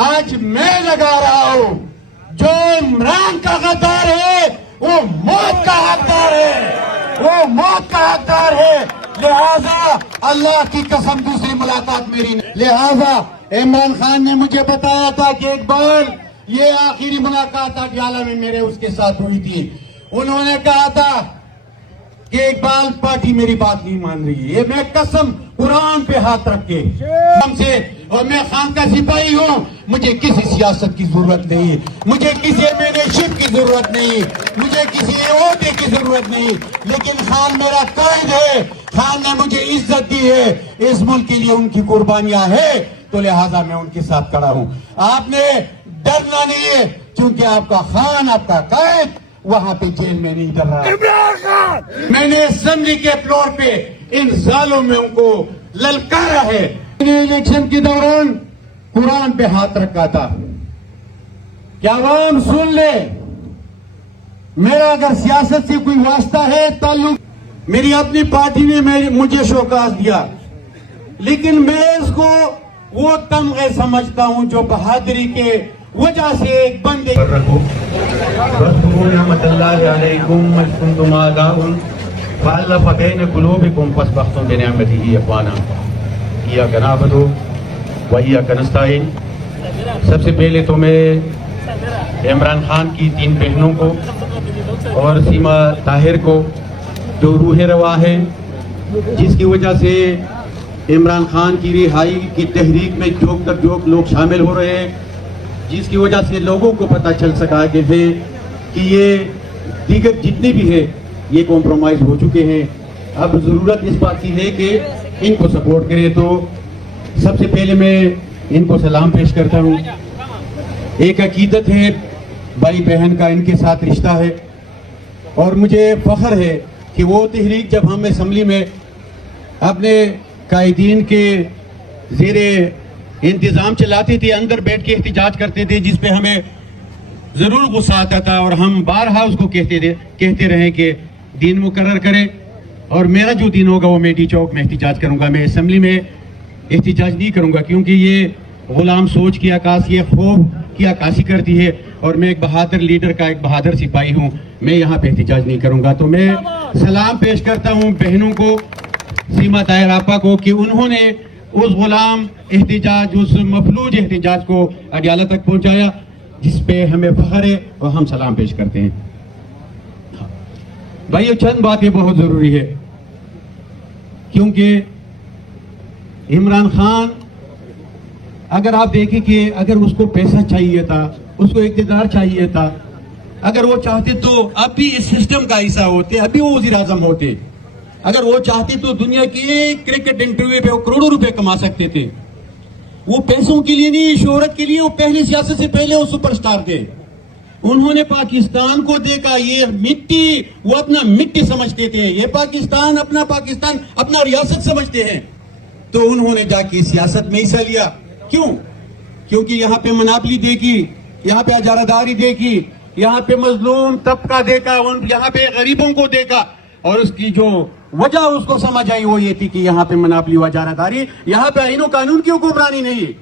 آج میں لگا رہا ہوں، جو عمران کا غدار ہے وہ موت کا حقدار ہے، وہ موت کا حقدار ہے۔ لہذا اللہ کی قسم دوسری ملاقات میری نہیں۔ لہذا عمران خان نے مجھے بتایا تھا کہ اقبال یہ آخری ملاقات اڈیالہ میں میرے اس کے ساتھ ہوئی تھی، انہوں نے کہا تھا کہ اقبال پارٹی میری بات نہیں مان رہی ہے، یہ میں قسم قرآن پہ ہاتھ رکھ کے سے، اور میں خان کا سپاہی ہوں، مجھے کسی سیاست کی ضرورت نہیں، مجھے کسی ایمینشپ کی ضرورت نہیں، مجھے کسی عہدے کی ضرورت نہیں، لیکن خان میرا قائد ہے، خان نے مجھے عزت دی ہے، اس ملک کے لیے ان کی قربانیاں ہیں، تو لہٰذا میں ان کے ساتھ کھڑا ہوں۔ آپ نے ڈرنا نہیں ہے، کیونکہ آپ کا خان، آپ کا قائد وہاں پہ جیل میں نہیں ڈر رہا۔ میں نے اسمبلی کے فلور پہ ان ظالموں کو للکارا ہے۔ الیکشن کے دوران قرآن پہ ہاتھ رکھا تھا کہ عوام سن لے، میرا اگر سیاست سے کوئی واسطہ ہے، تعلق میری اپنی پارٹی نے مجھے شوکاز دیا، لیکن میں اس کو وہ تمغے سمجھتا ہوں جو بہادری کے وجہ سے ایک بندے وَاذْكُرُوا نِعْمَةَ اللَّهِ عَلَيْكُمْ إِذْ كُنْتُمْ أَعْدَاءً فَأَلَّفَ بَيْنَ قُلُوبِكُمْ فَأَصْبَحْتُمْ بِنِعْمَتِهِ إِخْوَانًا إِيَّاكَ نَعْبُدُ وَإِيَّاكَ نَسْتَعِينُ۔ سب سے پہلے تو میں عمران خان کی 3 بہنوں کو اور سیما طاہر کو، جو روح رواں ہے، جس کی وجہ سے عمران خان کی رہائی کی تحریک میں جوک در جوک لوگ شامل ہو رہے ہیں، جس کی وجہ سے لوگوں کو پتہ چل سکا کہ یہ دیگر جتنے بھی ہیں یہ کمپرومائز ہو چکے ہیں، اب ضرورت اس بات کی ہے کہ ان کو سپورٹ کرے۔ تو سب سے پہلے میں ان کو سلام پیش کرتا ہوں۔ ایک عقیدت ہے، بھائی بہن کا ان کے ساتھ رشتہ ہے، اور مجھے فخر ہے کہ وہ تحریک جب ہم اسمبلی میں اپنے قائدین کے زیر انتظام چلاتے تھے، اندر بیٹھ کے احتجاج کرتے تھے، جس پہ ہمیں ضرور غصہ آتا تھا، اور ہم بارہا اس کو کہتے رہے کہ دین مقرر کریں، اور میرا جو دین ہوگا وہ میٹی چوک میں احتجاج کروں گا، میں اسمبلی میں احتجاج نہیں کروں گا، کیونکہ یہ غلام سوچ کی عکاسی، یہ خوف کی عکاسی کرتی ہے، اور میں ایک بہادر لیڈر کا ایک بہادر سپاہی ہوں، میں یہاں پہ احتجاج نہیں کروں گا۔ تو میں سلام پیش کرتا ہوں بہنوں کو، سیما طاہر آپا کو، کہ انہوں نے اس غلام احتجاج، اس مفلوج احتجاج کو اڈیالہ تک پہنچایا، جس پہ ہمیں فخر ہے اور ہم سلام پیش کرتے ہیں۔ بھائیو، چند باتیں بہت ضروری ہے، کیونکہ عمران خان، اگر آپ دیکھیں کہ اگر اس کو پیسہ چاہیے تھا، اس کو اقتدار چاہیے تھا، اگر وہ چاہتے تو اب بھی اس سسٹم کا حصہ ہوتے، ابھی وہ وزیر اعظم ہوتے۔ اگر وہ چاہتے تو دنیا کی ایک کرکٹ انٹرویو پہ وہ کروڑوں روپے کما سکتے تھے۔ وہ پیسوں کے لیے نہیں، شہرت کے لیے، وہ پہلی سیاست سے پہلے وہ سپر سٹار تھے۔ انہوں نے پاکستان کو دیکھا، یہ مٹی، وہ اپنا مٹی سمجھتے تھے، یہ پاکستان اپنا ریاست سمجھتے ہیں، تو انہوں نے جا کے سیاست میں حصہ لیا۔ کیوں؟ کیونکہ یہاں پہ مناپلی دیکھی، یہاں پہ اجارہ داری دیکھی، یہاں پہ مظلوم طبقہ دیکھا، یہاں پہ غریبوں کو دیکھا، اور اس کی جو وجہ اس کو سمجھ آئی وہ یہ تھی کہ یہاں پہ مناپلی و اجارہ داری، یہاں پہ آئین و قانون کی حکمرانی نہیں ہے۔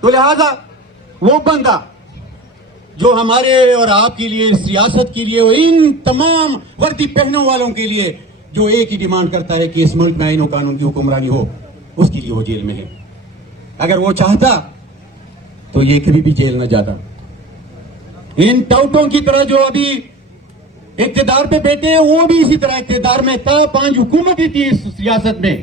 تو لہذا وہ بندہ جو ہمارے اور آپ کے لیے، سیاست کے لیے، ان تمام وردی پہننے والوں کے لیے جو ایک ہی ڈیمانڈ کرتا ہے کہ اس ملک میں آئین و قانون کی حکمرانی ہو، اس کے لیے وہ جیل میں ہے۔ اگر وہ چاہتا تو یہ کبھی بھی جیل نہ جاتا۔ ان ٹاؤٹوں کی طرح جو ابھی اقتدار پہ بیٹھے ہیں، وہ بھی اسی طرح اقتدار میں تھا، 5 حکومتیں تھی اس ریاست میں،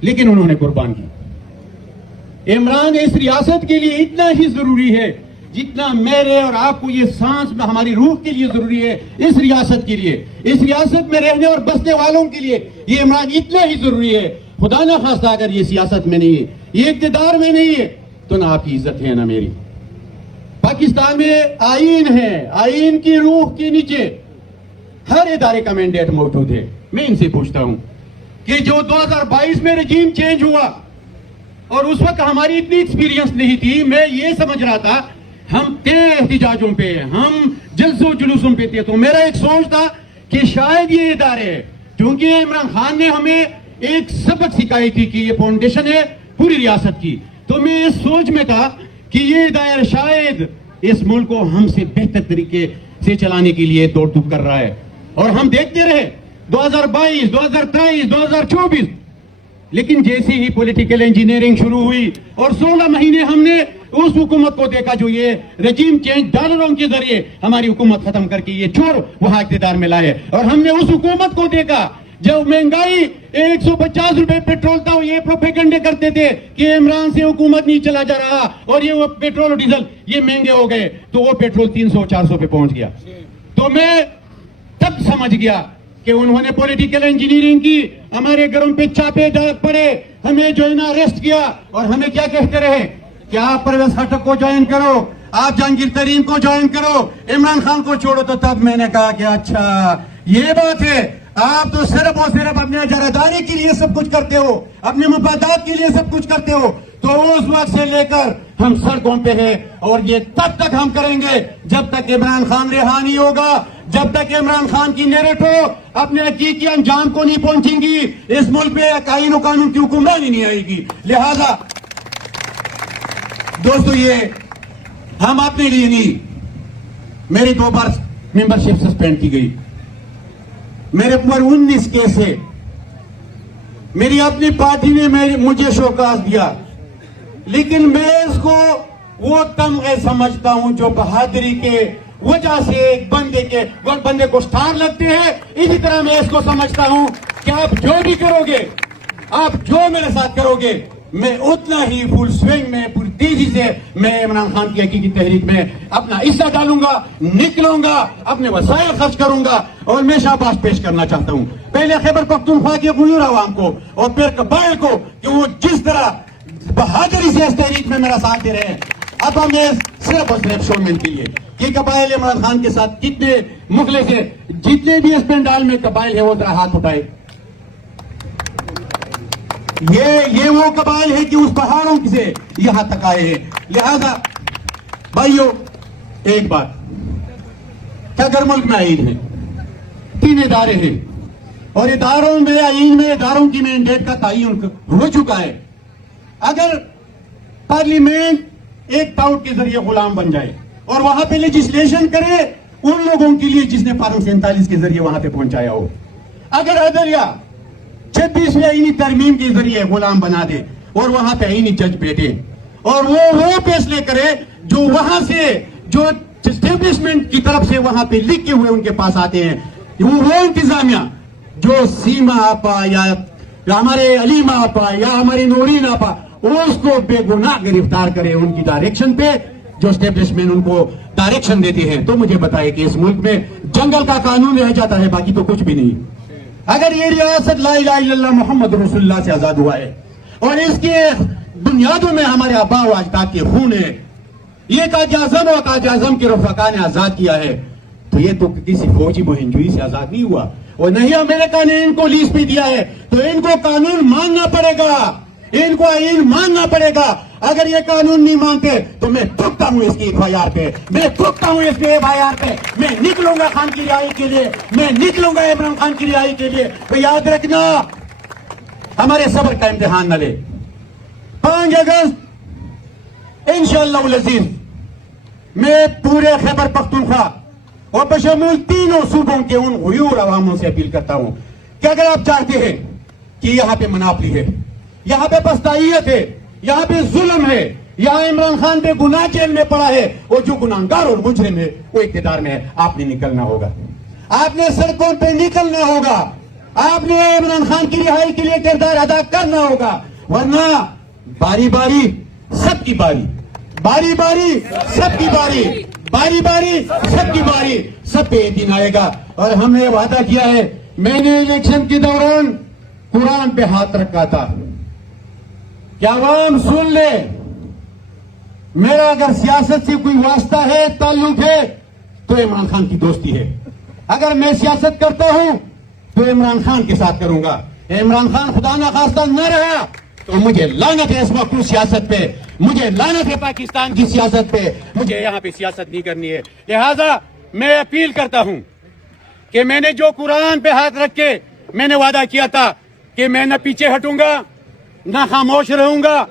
لیکن انہوں نے قربان کی۔ عمران اس ریاست کے لیے اتنا ہی ضروری ہے جتنا میرے اور آپ کو یہ سانس میں ہماری روح کے لیے ضروری ہے، اس ریاست کے لیے، اس ریاست میں رہنے اور بسنے والوں کے لیے یہ عمران اتنا ہی ضروری ہے۔ خدا نہ خواستہ اگر یہ سیاست میں نہیں ہے، یہ اقتدار میں نہیں ہے، تو نہ آپ کی عزت ہے نہ میری۔ پاکستان میں آئین ہے، آئین کی روح کے نیچے ہر ادارے کا مینڈیٹ موجود ہے۔ میں ان سے پوچھتا ہوں کہ جو 2022 میں رجیم چینج ہوا، اور اس وقت ہماری اتنی ایکسپیرینس نہیں تھی، میں یہ سمجھ رہا تھا ہم تیز احتجاجوں پہ، ہم جلسوں جلوسوں پہ تھے، تو میرا ایک سوچ تھا کہ شاید یہ ادارے، کیونکہ عمران خان نے ہمیں ایک سبق سکھائی تھی کہ یہ فاؤنڈیشن ہے پوری ریاست کی، تو میں اس سوچ میں تھا کہ یہ دائر شاید اس ملک کو ہم سے بہتر طریقے سے چلانے کے لیے دوڑ دھوپ کر رہا ہے. اور ہم دیکھتے رہے 2022, 2023, 2024, لیکن جیسی ہی پولیٹیکل انجینئرنگ شروع ہوئی اور 16 مہینے ہم نے اس حکومت کو دیکھا جو یہ رجیم چینج ڈالروں کے ذریعے ہماری حکومت ختم کر کے یہ چور وہاں اقتدار میں لائے. اور ہم نے اس حکومت کو دیکھا جب مہنگائی 150 روپے پیٹرول تھا, یہ پروپیگنڈے کرتے تھے کہ عمران سے حکومت نہیں چلا جا رہا اور یہ وہ پیٹرول اور ڈیزل یہ مہنگے ہو گئے, تو وہ پیٹرول 300-400 پہ پہنچ گیا. تو میں تب سمجھ گیا کہ انہوں نے پولیٹیکل انجینئرنگ کی, ہمارے گھروں پہ چاپے پڑے, ہمیں جو ہے نا اریسٹ کیا, اور ہمیں کیا کہتے رہے کہ آپ پرویز خٹک کو جوائن کرو, آپ جہانگیر ترین کو جوائن کرو, عمران خان کو چھوڑو. تو تب میں نے کہا کہ اچھا یہ بات ہے, آپ تو صرف اور صرف اپنے جراداری کے لیے سب کچھ کرتے ہو, اپنے مفادات کے لیے سب کچھ کرتے ہو. تو اس وقت سے لے کر ہم سڑکوں پہ ہیں, اور یہ تب تک ہم کریں گے جب تک عمران خان رہا نہیں ہوگا, جب تک عمران خان کی نیریٹو اپنے حقیقی انجام کو نہیں پہنچیں گی, اس ملک پہ آئین و قانون کی حکمرانی نہیں آئے گی. لہذا دوستو یہ ہم اپنے لیے نہیں, میری 2 بار ممبرشپ سسپینڈ کی گئی, میرے پر 19 کیس ہے, میری اپنی پارٹی نے مجھے شوکاز دیا, لیکن میں اس کو وہ تمغے سمجھتا ہوں جو بہادری کے وجہ سے ایک بندے کو سٹار لگتے ہیں. اسی طرح میں اس کو سمجھتا ہوں کہ آپ جو بھی کرو گے, آپ جو میرے ساتھ کرو گے, میں اتنا ہی فل سوئنگ میں پوری تیزی سے میں عمران خان کی حقیقی تحریک میں اپنا حصہ ڈالوں گا, نکلوں گا, اپنے وسائل خرچ کروں گا. اور میں شاباش پیش کرنا چاہتا ہوں پہلے خیبر پختونخوا کے غیور عوام کو اور پھر قبائل کو کہ وہ جس طرح بہادری سے اس تحریک میں میرا ساتھ دے رہے ہیں. اب ہم صرف اور صرف شومن کے لیے کہ قبائل عمران خان کے ساتھ کتنے مخلص ہیں, جتنے بھی اس پنڈال میں قبائل ہیں وہ ذرا ہاتھ اٹھائے. یہ وہ قبائل ہے کہ اس پہاڑوں سے یہاں تک آئے ہیں. لہذا بھائیو ایک بات کہ اگر ملک میں آئین ہے, 3 ادارے ہیں, اور اداروں میں آئین میں اداروں کی مینڈیٹ کا تعین ہو چکا ہے, اگر پارلیمنٹ ایک ٹاؤٹ کے ذریعے غلام بن جائے اور وہاں پہ لیجسلیشن کرے ان لوگوں کے لیے جس نے فارم 47 کے ذریعے وہاں پہ پہنچایا ہو, اگر عدلیہ 26ویں آئینی ترمیم کے ذریعے غلام بنا دے اور وہاں پہ آئینی جج بیٹھے اور وہ فیصلے کرے جو وہاں سے جو اسٹیبلشمنٹ کی طرف سے وہاں پہ لکھ کے ہوئے ان کے پاس آتے ہیں, وہ انتظامیہ جو سیما آپا یا ہمارے علیمہ آپا یا ہماری نورین آپا اس کو بے گناہ گرفتار کرے ان کی ڈائریکشن پہ, جو اسٹیبلشمنٹ ان کو ڈائریکشن دیتے ہیں. تو مجھے بتائے کہ اس ملک میں جنگل کا قانون رہ جاتا ہے, باقی تو کچھ بھی نہیں. اگر یہ ریاست لا الہ الا اللہ محمد رسول اللہ سے آزاد ہوا ہے اور اس کے بنیادوں میں ہمارے آبا و اجداد کے خون ہے, یہ قائد اعظم اور قائد اعظم کے رفقا نے آزاد کیا ہے, تو یہ تو کسی فوجی مہم جوئی سے آزاد نہیں ہوا, اور نہیں امریکہ نے ان کو لیز پہ دیا ہے, تو ان کو قانون ماننا پڑے گا, ان کو آئین ماننا پڑے گا. اگر یہ قانون نہیں مانتے تو میں تھوکتا ہوں اس کی FIR پہ, میں تھوکتا ہوں اس کے FIR پہ, میں نکلوں گا خان کی رہائی کے لیے, میں نکلوں گا عمران خان کی رہائی کے لیے. تو یاد رکھنا ہمارے صبر کا امتحان نہ لے. 5 اگست انشاءاللہ العزیز میں پورے خیبر پختونخوا اور بشمول 3 صوبوں کے ان غیور عواموں سے اپیل کرتا ہوں کہ اگر آپ چاہتے ہیں کہ یہاں پہ مناپلی ہے, یہاں پہ پستائیت ہے, یہاں پہ ظلم ہے, یہاں عمران خان پہ گناہ جیل میں پڑا ہے, اور جو گناہگار اور مجرم ہے وہ اقتدار میں ہے, آپ نے نکلنا ہوگا, آپ نے سڑکوں پہ نکلنا ہوگا, آپ نے عمران خان کی رہائی کے لیے کردار ادا کرنا ہوگا, ورنہ باری باری سب کی باری, باری باری سب کی باری, باری باری سب کی باری, سب پہ دن آئے گا. اور ہم نے وعدہ کیا ہے, میں نے الیکشن کے دوران قرآن پہ ہاتھ رکھا تھا کہ عوام سن لے, میرا اگر سیاست سے کوئی واسطہ ہے, تعلق ہے, تو عمران خان کی دوستی ہے. اگر میں سیاست کرتا ہوں تو عمران خان کے ساتھ کروں گا. عمران خان خدا نہ خواستہ نہ رہا تو مجھے لعنت ہے اس مخلوق سیاست پہ, مجھے لعنت ہے پاکستان کی سیاست پہ, مجھے یہاں پہ سیاست نہیں کرنی ہے. لہذا میں اپیل کرتا ہوں کہ میں نے جو قرآن پہ ہاتھ رکھ کے میں نے وعدہ کیا تھا کہ میں نہ پیچھے ہٹوں گا, نہ خاموش رہوں گا,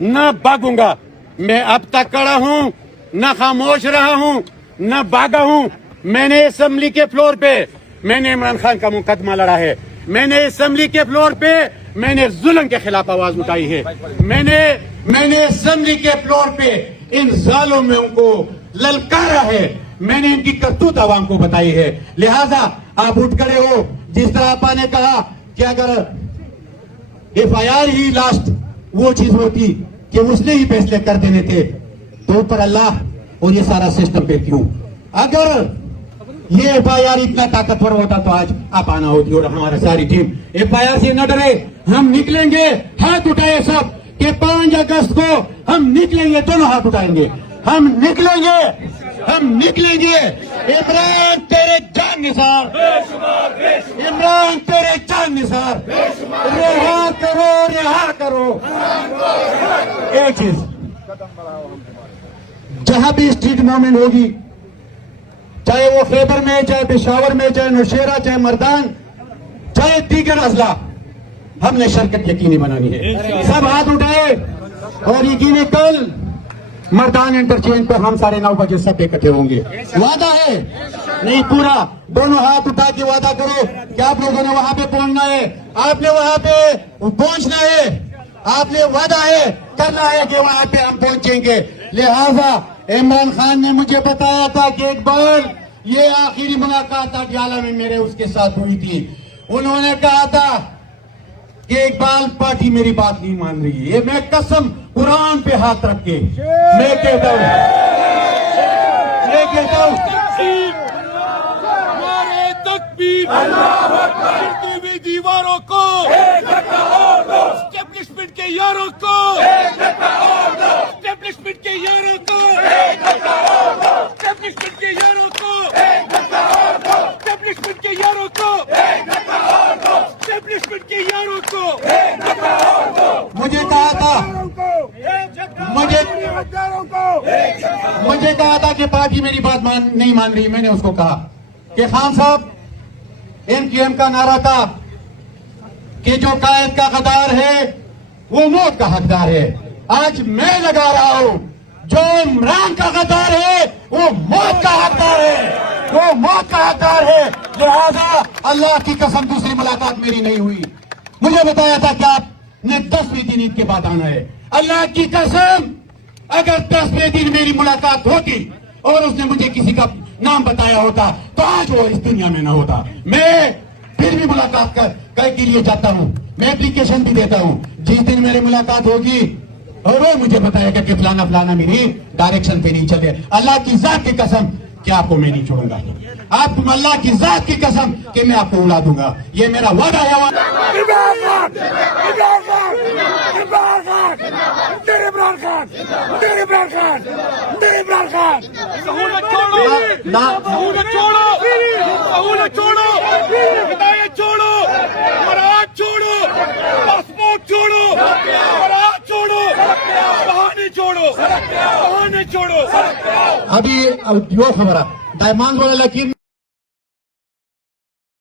نہ بھاگوں گا. میں اب تک کڑا ہوں، نہ خاموش رہا ہوں، نہ بھاگا ہوں. میں نے اسمبلی کے فلور پہ میں نے عمران خان کا مقدمہ لڑا ہے. میں نے اسمبلی کے فلور پہ میں نے ظلم کے خلاف آواز اٹھائی ہے. میں نے اسمبلی کے فلور پہ ان ظالموں کو للکارا ہے. میں نے ان کی کرتوت عوام کو بتائی ہے. لہذا آپ اٹھ کھڑے ہو. جس طرح آپ نے کہا کہ اگر FIR ہی لاسٹ وہ چیز ہوتی کہ اس نے ہی فیصلے کر دینے تھے تو اوپر اللہ اور یہ سارا سسٹم پہ کیوں؟ اگر یہ FIR اتنا طاقتور ہوتا تو آج آپ آنا ہوتی اور ہمارا ساری ٹیم. FIR سے نہ ڈرے، ہم نکلیں گے. ہاتھ اٹھائے سب کہ 5 اگست کو ہم نکلیں گے. دونوں ہاتھ اٹھائیں گے. ہم نکلیں گے، ہم نکلیں گے. عمران تیرے جان نثار، عمران تیرے جان نثار. رہا کرو، رہا کرو. ایک چیز، جہاں بھی اسٹریٹ موومنٹ ہوگی، چاہے وہ خیبر میں، چاہے پشاور میں، چاہے نوشیرہ، چاہے مردان، چاہے دیگر اضلاع، ہم نے شرکت یقینی بنانی ہے. سب ہاتھ اٹھائے اور یقینی کل مردان انٹرچینج پر ہم 9:30 بجے سب اکٹھے ہوں گے. وعدہ ہے نہیں پورا. دونوں ہاتھ اٹھا کے وعدہ کرو کہ آپ لوگوں نے وہاں پہ پہنچنا ہے، آپ نے وہاں پہ پہنچنا ہے، آپ نے وعدہ ہے کرنا ہے کہ وہاں پہ ہم پہنچیں گے. لہذا عمران خان نے مجھے بتایا تھا کہ ایک بار یہ آخری ملاقات اڈیالہ میں میرے اس کے ساتھ ہوئی تھی. انہوں نے کہا تھا کہ اقبال پارٹی میری بات نہیں مان رہی ہے. یہ میں قسم قرآن پہ ہاتھ رکھ کے میں کہتا ہوں، نعرے تکبیر، گرتی ہوئی دیواروں کو، اسٹیبلشمنٹ کے یاروں کو، اسٹیبلشمنٹ کے یاروں کو، اسٹیبلشمنٹ کے یاروں کو، اسٹیبلشمنٹ کے یاروں کو، اسٹیبلشمنٹ کے یاروں کو. مجھے کہا تھا، مجھے کہا تھا کہ پارٹی میری بات نہیں مان رہی. میں نے اس کو کہا کہ خان صاحب، MQM کا نعرہ تھا کہ جو قائد کا غدار ہے وہ موت کا حقدار ہے. آج میں لگا رہا ہوں، جو عمران کا غدار ہے وہ موت کا حقدار ہے، وہ موت کا حقدار ہے. لہذا اللہ کی قسم دوسری ملاقات میری نہیں ہوئی. مجھے بتایا تھا کہ آپ نے 10ویں دن عید کے بعد آنا ہے. اللہ کی قسم اگر 10ویں دن میری ملاقات ہوتی اور اس نے مجھے کسی کا نام بتایا ہوتا تو آج وہ اس دنیا میں نہ ہوتا. میں پھر بھی ملاقات کے لیے جاتا ہوں، میں اپلیکیشن بھی دیتا ہوں. جس دن میری ملاقات ہوگی اور وہ مجھے بتایا گا کہ فلانا فلانا میری ڈائریکشن پہ نہیں چلے، اللہ کی ذات کی قسم کہ آپ کو میں نہیں چھوڑوں گا. آپ اللہ کی ذات کی قسم کہ میں آپ کو اڑا دوں گا. یہ میرا وعدہ ہے. عمران خان، عمران خان، عمران خان، تیرے عمران خان، تیرے عمران خان، تیرے عمران خان. سہولت چھوڑو، سہولت چھوڑو، سہولت چھوڑو، ہدایت چھوڑو، مراد چھوڑو، پاسپورٹ چھوڑو، مراد چھوڑو، بہانے چھوڑو، بہانے چھوڑو. ابھی جو خبر ہے دائمان والا لیکن